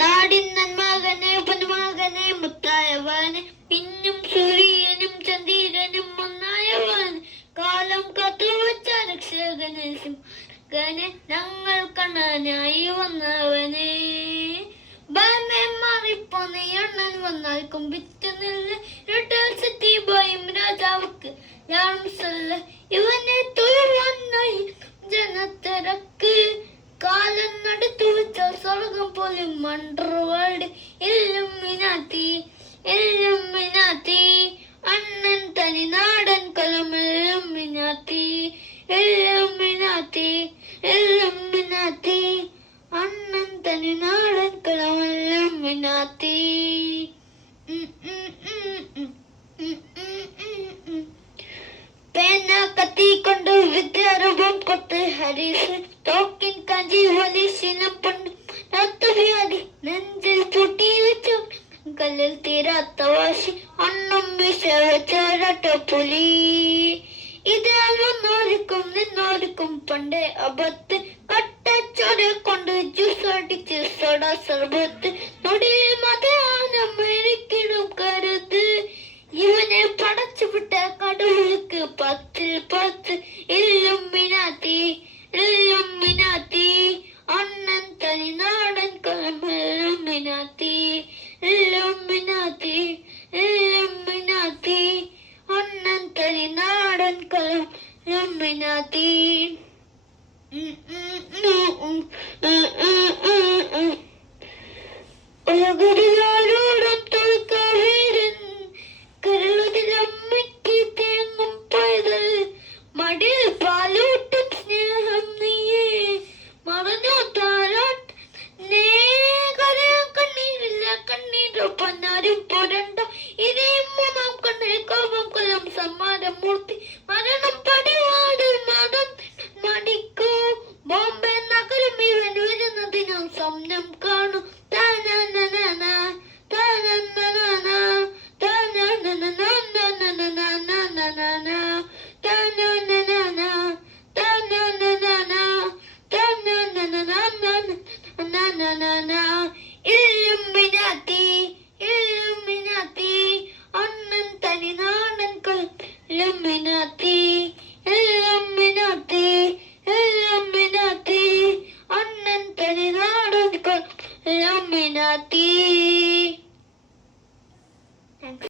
നാടിൻ നന്മകനെ പൊന്മകനെ മുത്തായവാന് പിന്നും സൂര്യനും ചന്ദ്രനും ഒന്നായവൻ. കാലം കാത്തുവച്ച രക്ഷകനെ ഞങ്ങൾ കണ്ണനായി വന്നവനെ. ബാമെ മാറിപ്പോന്ന എണ്ണൻ വന്നാൽ കുമ്പിച്ചു നില്ല സിറ്റി ബോയും രാജാവുക്ക്. ഞാൻ ഇവനെ തൊഴുവന്നായി പോലും മണ്ടർവേൾഡ് എല്ലും മിനാത്തി എല്ലും മിനാത്തി അണ്ണൻ തനി നാടൻ കലം മിനാത്തി എല്ലും മിനാത്തി എല്ലും മിനാത്തി അണ്ണൻ തനി നാടൻ കലം മിനാത്തി ഉം, ഉം, ഉം, ഉം, ഉം, ഉം, ഉം, ഉം. പേന കത്തിക്കൊണ്ട് വിദ്യാരൂപം കൊത്ത് ഹരീസ് തോക്കിൻ കാഞ്ചി കല്ലിൽ തീരാത്ത വാശി അണ്ണം വിഷ വെച്ചോരട്ട പുലി. ഇത് വന്നോർക്കും നിന്നോർക്കും പണ്ടേ അബത്ത് കട്ടച്ചോര കൊണ്ട് ജ്യൂസ് അടിച്ച് സോഡ സർബത്ത്. നൊടിയിൽ മതയാനം കരുത് ഇവനെ പടച്ചുവിട്ട കടവുൾക്ക് പത്തിൽ പത്ത്. ഇല്ലും മിനാത്തി ഇല്ലും മിനാത്തി. അണ്ണൻ തനി നാടൻ മിനാത്തി. എല്ലും കലമെല്ലും മിനാത്തി ഉം, ഉം, Na.